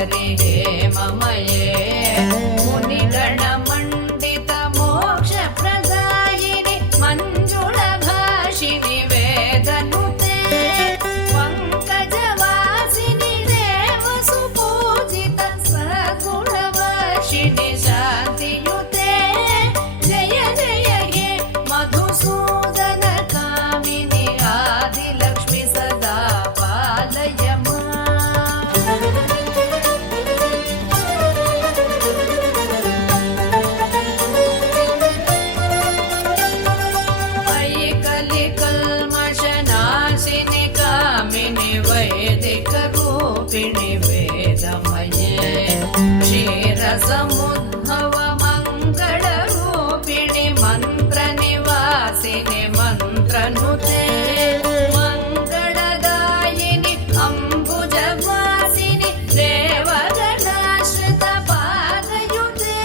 सुन्दरि हेममये मुनिगणमण्डित मोक्षप्रदायिनि मञ्जुळभाषिनि वेदनुते पङ्कजवासिनि देवसुपूजित सद्गुणवर्षिणि शान्तियुते जय जय हे मधुसूदन कामिनि आदिलक्ष्मि सदा पालय कलिकल्मषनाशिनि कामिनि वैदिकरूपिणि वेदमये क्षीरसमुद्भव मङ्गलरूपिणि मन्त्रनिवासिनि मन्त्रनुते मङ्गलदायिनि अम्बुजवासिनि देवगणाश्रित पादयुते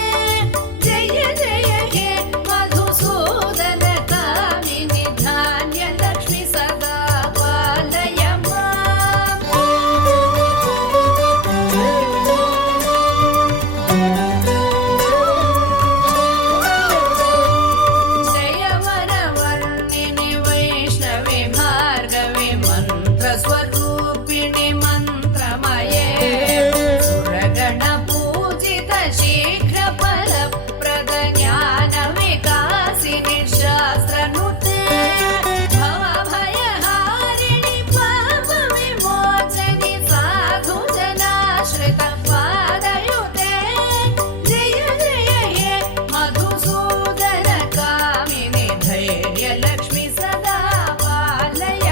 जय जय हे मधुसूदन कामिनि धान्यलक्ष्मि सदा पालय जय वरवर्णिनि वैष्णवि भार्गवि मन्त्रस्वरूपिणि मन्त्रमये सुरगणपूजित शीघ्रफलप्रद ज्ञानविकासिनि शास्त्रनुते भवभयहारिणि पापविमोचनि साधुजनाश्रित पादयुते जय जय हे मधुसूदन कामिनि धैर्यलक्ष्मि सदा पालय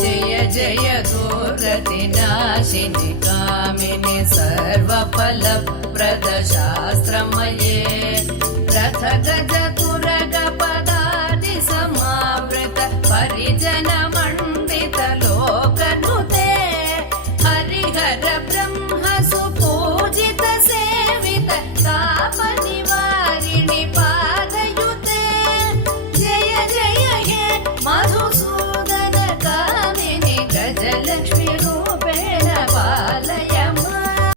जय जय दुर्गतिनाशिनि कामिनि सर्वफलप्रद शास्त्रमये रथगज